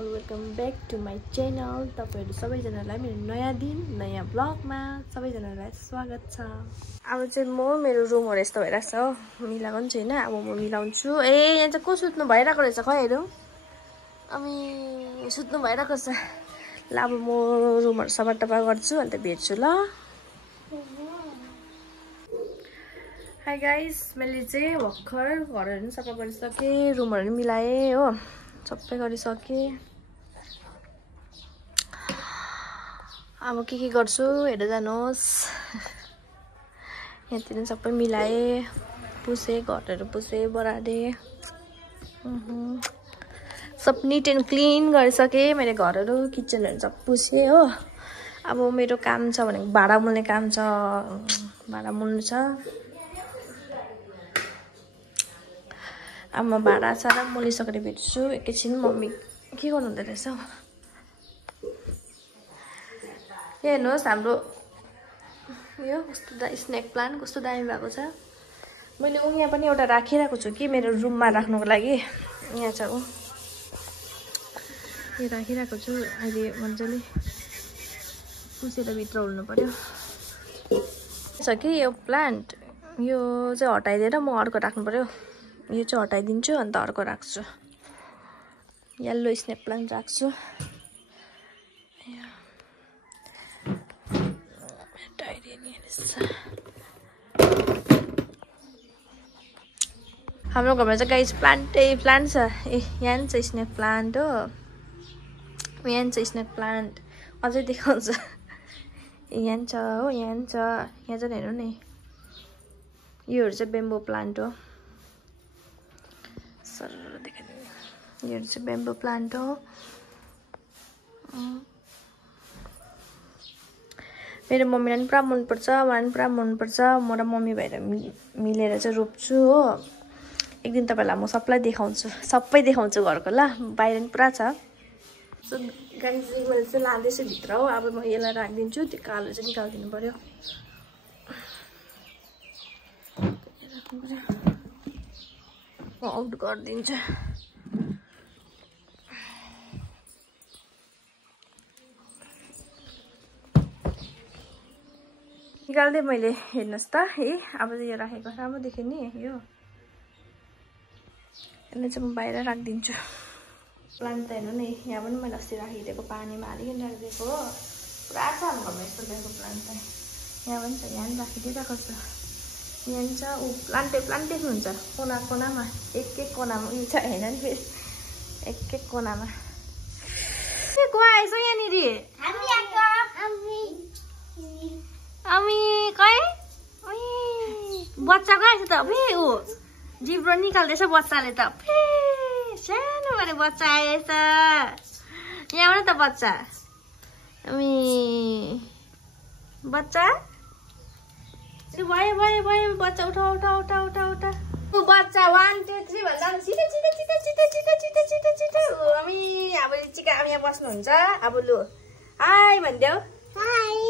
Welcome back to my channel. तपाईहरु सबैजनालाई मेरो नयाँ दिन नयाँ ब्लगमा सबैजनालाई स्वागत छ। अब चाहिँ म मेरो रुमहरु यस्तो भइराछ हो, मिलाएको नि छैन। अब म मिलाउँछु। यहाँ चाहिँ को सुत्नु भइराको रहेछ खै हेरौँ। अनि सुत्नु भइराको छ। ल अब म रुमहरु सफा टफा गर्छु अन्त भेट्छु ल। हाई गाइस, मैले चाहिँ भर्खर घरहरु सफा गरिसके, रुमहरु मिलाए हो, सबै गरिसके। अब के गर्छु हेर्दै जानुहोस्। यहाँतिर सबै मिलाए, पुसे, घरहरु पुसे, बराडे, सब निट एन्ड क्लिन गरिसके। मैले घरहरु किचनहरु सब पुसे हो। अब मेरो काम छ भनेको भाडा मोल्ने काम छ, भाडा मोल्नु छ। अब म भाडा सारा मोलिसकेर भेट्छु। एकैछिन मम्मी के गर्नु हुँदै रहेछ हौ। यहाँ हेर्नुहोस् हाम्रो यो कस्तो स्नेक प्लान्ट कस्तो दामी भएको छ। मैले यहाँ पनि एउटा राखिरहेको छु कि मेरो रुममा राख्नुको लागि। यहाँ छ ऊ, यो राखिरहेको छु। अहिले मजाले पुसेर भित्र हुल्नु पर्यो। छ कि यो प्लान्ट, यो चाहिँ हटाइदिएर म अर्को राख्नु पर्यो। यो चाहिँ हटाइदिन्छु अन्त अर्को राख्छु। येल्लो स्नेक प्लान्ट राख्छु। हाम्रो घरमा चाहिँ गाइस प्लान्टै प्लान्ट छ। यहाँ छ स्नेक प्लान्ट हो, यहाँ छ स्नेक प्लान्ट। अझै देखाउँछ। यहाँ छ हो, यहाँ छ। यहाँ चाहिँ हेर्नु नि, योहरू चाहिँ बेम्बो प्लान्ट हो। सर देखाइदिनु, योहरू चाहिँ बेम्बो प्लान्ट हो। मेरो मम्मीलाई पनि पुरा मनपर्छ, मलाई पनि पुरा मनपर्छ। म र मम्मी भएर मिलेर चाहिँ रोप्छु हो। एक दिन तपाईहरुलाई म सबलाई देखाउँछु, सबै देखाउँछु घरको ल। बाहिर पनि पुरा छ। सो गाइस मैले चाहिँ लाँदैछु भित्र हो। अब म यसलाई राखिदिन्छु। त्यो कालो चाहिँ निकालिदिनु पर्यो। म आउट गरिदिन्छु। निकाल्दै मैले, हेर्नुहोस् त। अब चाहिँ यो राखेको राम्रो देख्यो नि यो। यसलाई चाहिँ म बाहिर राखिदिन्छु। प्लान्ट त हेर्नु नि, यहाँ पनि मैले अस्ति राखिदिएको, पानीमा हालिकन राखिदिएको हो। पुरा छ हाम्रो घरमा यस्तो बेलको प्लान्ट त। यहाँ पनि छ, यहाँ पनि राखिदिइरहेको छ। यहाँ पनि छ। ऊ प्लान्टै हुन्छ कुना कुनामा, एक कोनामा उयो छ होइन नि फेरि, एक कोनामा। को आएछ यहाँनिर? हामी खै बच्चा कहाँ आएछ त? अबे ऊ जिब्रो निकाल्दैछ बच्चाले त। सानो बडे बच्चा आएछ। यहाँ आउनु त बच्चा। हामी बच्चा भयो भयो भयो बच्चा उठा उठा उठा उठा उठा। बच्चा 1 2 3 भन्दा छिटो छिटो छिटो छिटो छिटो छिटो छिटो छिटो। हामी अब चिका अब यहाँ बस्नुहुन्छ। अब लु हाई भनिदेऊ। हाई।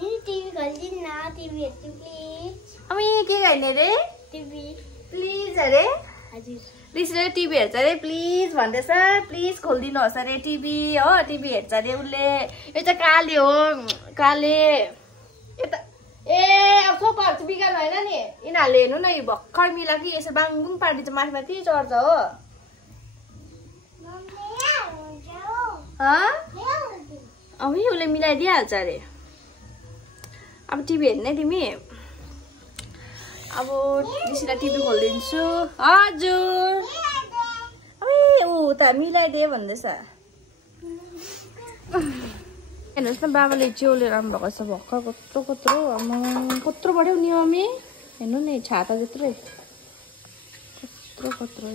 टिभी खोलिदिनु न, टिभी हेर्छु प्लिज। हामी के गर्ने रे? टिभी प्लिज अरे। हजुर प्लिज रे, टिभी हेर्छ अरे प्लिज भन्दैछ। प्लिज खोलिदिनुहोस् अरे टिभी हो। टिभी हेर्छ अरे उसले। यो चाहिँ काले हो, काले। यता अब सोफाहरू चाहिँ बिगार्नु होइन नि। यिनीहरूले हेर्नु न, यो भर्खर मिला कि यसो बाङबुङ पार्टी चाहिँ माथि माथि चढ्छ हो। अब उसले मिलाइदिइहाल्छ अरे। अब टिभी हेर्ने तिमी? अब निसिला टिभी खोलिदिन्छु। हजुर ऊ त मिलाइदिए भन्दैछ। हेर्नुहोस् न, बाबाले च्याउले राम्रो भएको छ भर्खर। कत्रो कत्रो कत्रो बढ्यो नि मम्मी। हेर्नु नि, छाता जत्रै कत्रो कत्रो।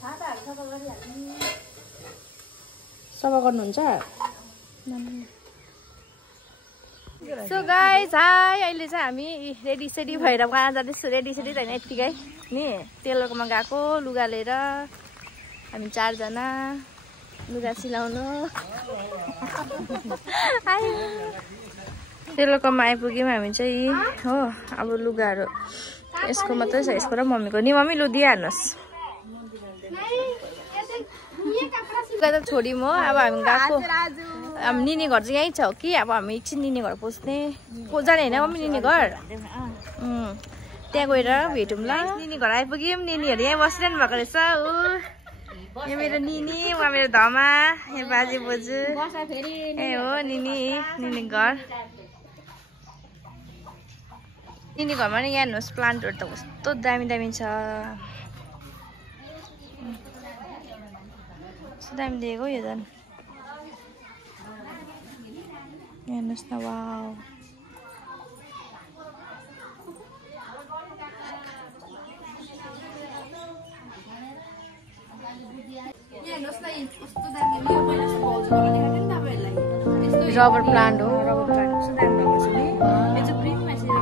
छाताहरू सफा गरिहाल्नु। सफा गर्नुहुन्छ? सो गाइस हाई, अहिले चाहिँ हामी रेडी सेडी भएर कहाँ जाँदैछु। रेडी सेडी त होइन, यत्तिकै नि टेलरकोमा गएको लुगा लिएर। हामी 4 जना लुगा सिलाउनु। टेलरकोमा आइपुग्यौँ हामी चाहिँ हो। अब लुगाहरू यसको मात्रै छ, यसको र मम्मीको नि। मम्मी लु दिइहाल्नुहोस्। त छोड्यौँ हो। अब हामी गएको अब निनी घर चाहिँ यहीँ छ कि अब हामी एकछिन निनी घर पस्ने जाने होइन मम्मी निनी घर। त्यहाँ गएर भेटौँ ल। निनी घर आइपुग्यौँ। निनीहरू यहीँ बसिरहनु भएको रहेछ। ऊ यो मेरो निनी, उहाँ मेरो धमा, यहाँ बाजे बोजू ए हो निनी घर। निनी घरमा नि यहाँ हेर्नुहोस् प्लान्टहरू त कस्तो दामी दामी छ। कस्तो दामी दिएको यो झन्। हेर्नुहोस् न वाउ। रबर प्लान्ट हो। रबर प्लान्ट कस्तो दामी भएको छ नि। यो चाहिँ प्रिन्टमा चाहिँ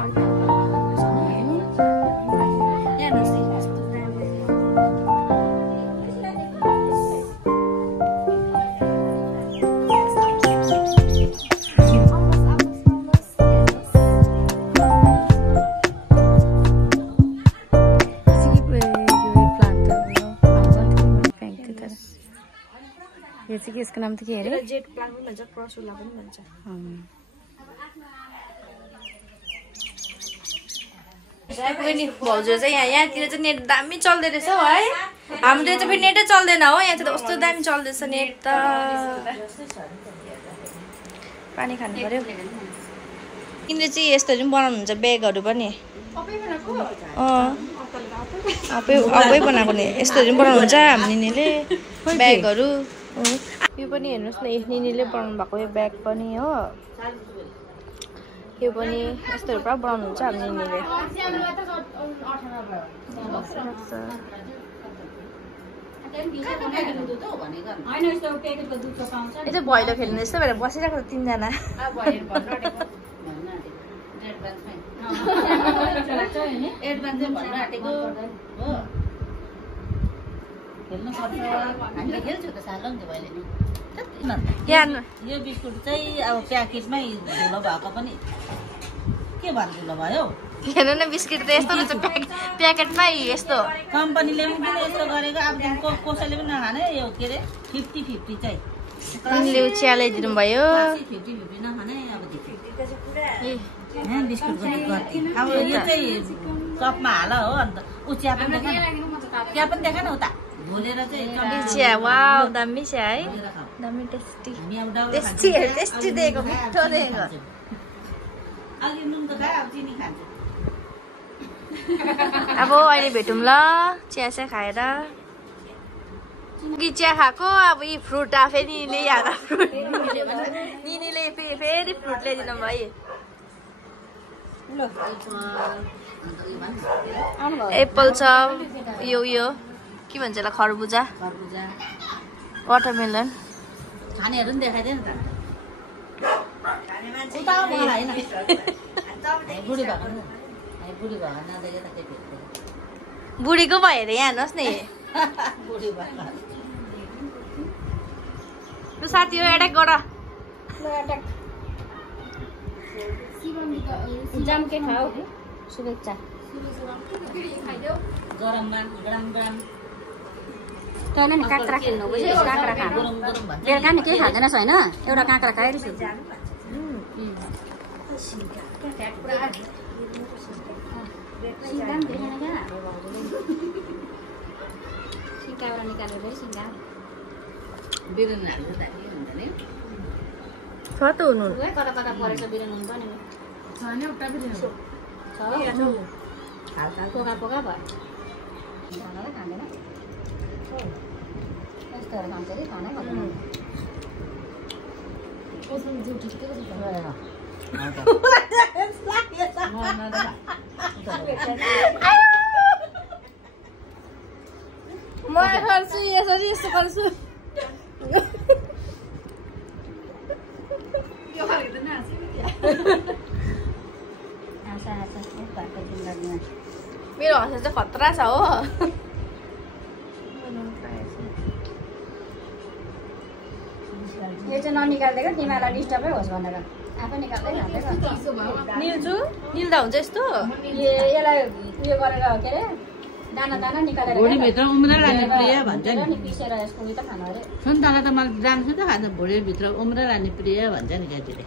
यसको नाम त के अरे? जेट प्लान्ट पनि भन्छ, क्रसुला पनि भन्छ। भाउजू चाहिँ यहाँतिर चाहिँ नेट दामी चल्दै रहेछ हौ है। हाम्रो चाहिँ फेरि नेटै चल्दैन हो। यहाँ चाहिँ त कस्तो दामी चल्दैछ नेट त। पानी खानु पर्यो। यिनले चाहिँ यस्तोहरू पनि बनाउनुहुन्छ ब्यागहरू पनि। आफै बनाएको नि यस्तोहरू पनि बनाउनुहुन्छ हामी निनीले ब्यागहरू। यो पनि हेर्नुहोस् न निनीले बनाउनु भएको यो ब्याग पनि हो। यो पनि यस्तोहरू पुरा बनाउनुहुन्छ हामी निनीले। यो चाहिँ भैलो खेल्नु यस्तो भएर बसिरहेको छ तिनजना। यो बिस्कुट चाहिँ अब प्याकेटमै धुलो भएको पनि के भन्नु भयो। हेर्नु न बिस्किट त यस्तो रहेछ प्याकेटमै यस्तो। कम्पनीले पनि किन यस्तो गरेको अब कसैले पनि नखाने। यो के अरे 50-50 चाहिँ तिमीले चिया ल्याइदिनु भयो। 50-50 नखाने अब बिस्कुटको गति। अब यो चाहिँ कपमा हाल हो। अन्त चिया पनि चिया पनि देखा न उता भोलेर चाहिँ चिया। वाउ दामी चिया है, दामी टेस्टी टेस्टी दिएको, मिठो दिएको। अलि नुन त खाए अब चिनी खान्छ। अब अहिले भेटौँ ल चिया चाहिँ खाएर। कि चिया खाएको अब यी फ्रुट आफै निनीले आधा फ्रुट निनीले फेरि फ्रुट ल्याइदिनु भयो। एप्पल छ, यो के भन्छ होला खरबुजा, वाटरमेलन। खानेहरू पनि देखाइदिएन त। बुढीको भयो अरे यहाँ हेर्नुहोस् नि। लु साथी हो एट्याक गर। जम्के खाऊ। शुभेच्छा। गरममा गरम तैँले नि काँक्रा खेल्नु बुझ्यो। काँक्रा खानु बेलुका नि केही खाँदैनस् होइन? एउटा काँक्रा खाइरहेछु। सिङ्गाबाट निकालेर सिङ्गा बिरन हाल्नु त के हुन्छ नि। छ त हुनु कता कता परेछ बिरन हुनु पनि छैन एउटा बिरन छ। पोका पोका भयो। खाँदैन यस्तोहरू खान्छ कि खानै पर्दैन। म गर्छु यसरी यस्तो गर्छु। मेरो हँसा चाहिँ खतरा छ हो। यो चाहिँ ननिकालिदिएको तिमीहरूलाई डिस्टर्बै होस् भनेर। आफै निकाल्दै खाँदै निल्छु निल्दा हुन्छ यस्तो यसलाई उयो गरेर के अरे दाना दाना निकालेर भुँडीभित्र उम्रेर लाने प्रिय भन्छ नि पिसेर यसको उयो त खानु अरे सुन्तला त मलाई जान्छ त खान्छ भुँडीभित्र उम्रेर लाने प्रिय भन्छ नि केटीले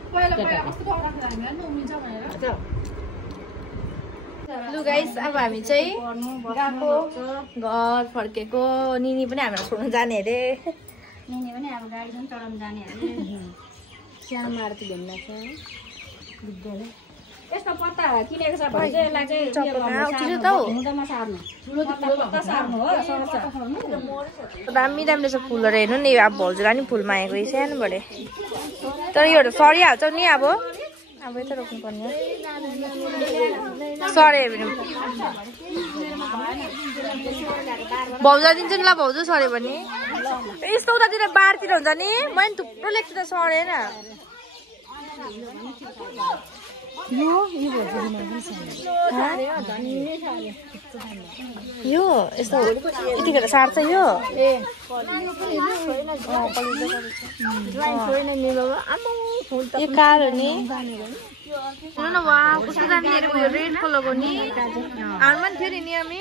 लु गाइस अब हामी चाहिँ गएको घर फर्केको निनी पनि हामीलाई छोड्नु जाने अरे निनी पनि अब गाडी पनि चढाउनु जाने अरे श्याम आरती घुम्न छ विद्यालय यस्तो पत्ता किनेको छ भने चाहिँ यसलाई चाहिँ हुँदामा सार्नु पत्ता सार्नु हो दामी दामी छ फुलहरू हेर्नु नि अब भाउजूलाई नि फुल मागेको सानो बढे तर योहरू सरिहाल्छ नि अब यता रोक्नु पर्ने सरे भने भाउजू दिन्छु नि ल भाउजू सऱ्यो भने यस्तो उतातिर बारतिर हुन्छ नि मैले थुप्रो लेख्छु त सरेन यो यस्तो यतिखेर सार्छ यो यो कार हो नि हेर्नु न वा कस्तो दामी उयो रेड कलरको नि हारमा नि थियो नि हामी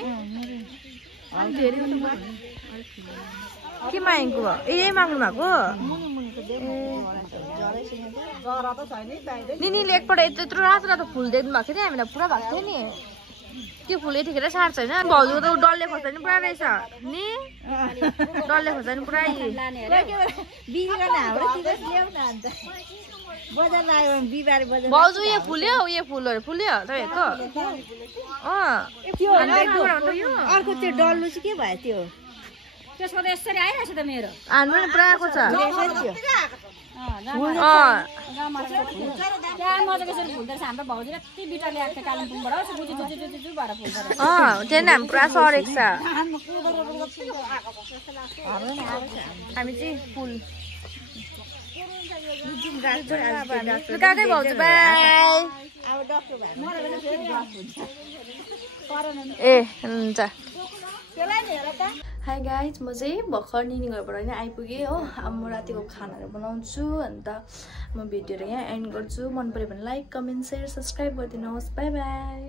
के मागेको यही माग्नु भएको निनीले एकपल्ट यत्रो रातो रातो फुल देख्नु भएको थियो नि हामीलाई पुरा भएको थियो नि त्यो फुल यतिखेर सार्छ होइन भाउजूको त डल्ले खोर्सानी पुरा रहेछ नि डल्ले खोर्सानी पुरा भाउजू यो फुल्यो यो फुलहरू फुल्यो तपाईँको अर्को त्यो डल्लो चाहिँ के भयो त्यो त्यसमा त यसरी आइरहेछ त मेरो हाम्रो नि पुरा आएको छ त्यहाँ मजाको यसरी फुल्दैछ हाम्रो भाउजू यति बिटा ल्याएको थियो कालिम्पोङबाट जुजु भएर फुल्छ त्यहाँ हामी पुरा सरेको छ हामी चाहिँ फुल भाउजू बाई ए हुन्छ हाई गाइज म चाहिँ भर्खर निनी घरबाट होइन आइपुगेँ हो अब म रातिको खानाहरू बनाउँछु अन्त म भिडियोहरू यहाँ एन्ड गर्छु मन पऱ्यो भने लाइक कमेन्ट सेयर सब्सक्राइब गरिदिनुहोस् बाई बाई